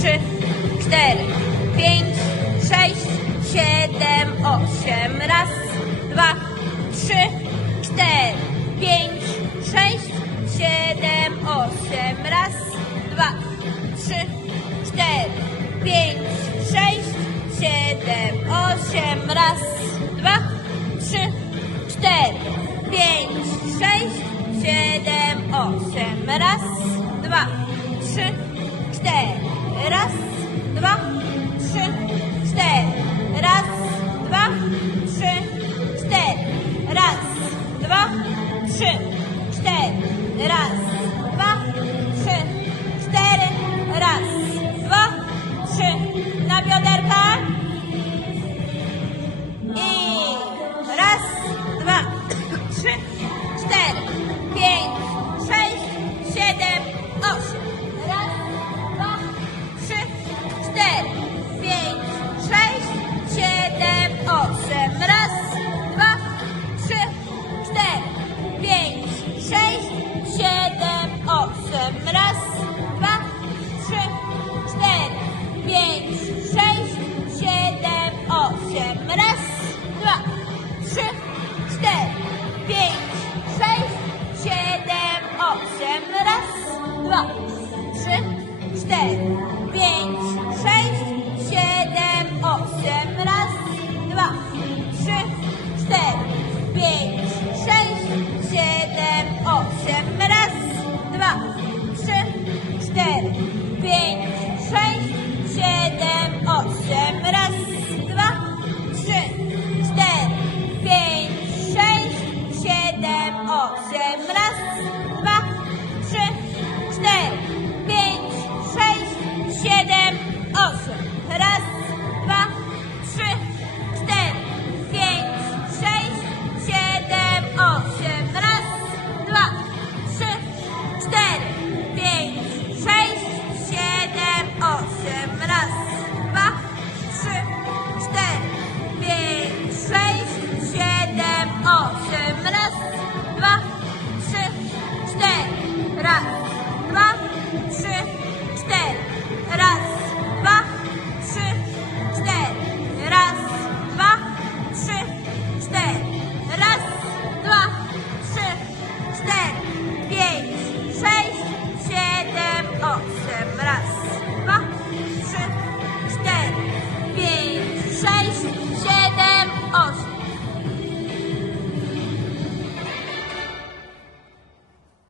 trzy, cztery, pięć, sześć, siedem, osiem. Raz, dwa, trzy, cztery, pięć, sześć, siedem, osiem. Raz, dwa, trzy, cztery, pięć, sześć, siedem, osiem. Raz, dwa, trzy, cztery, pięć, sześć, siedem, osiem. attention.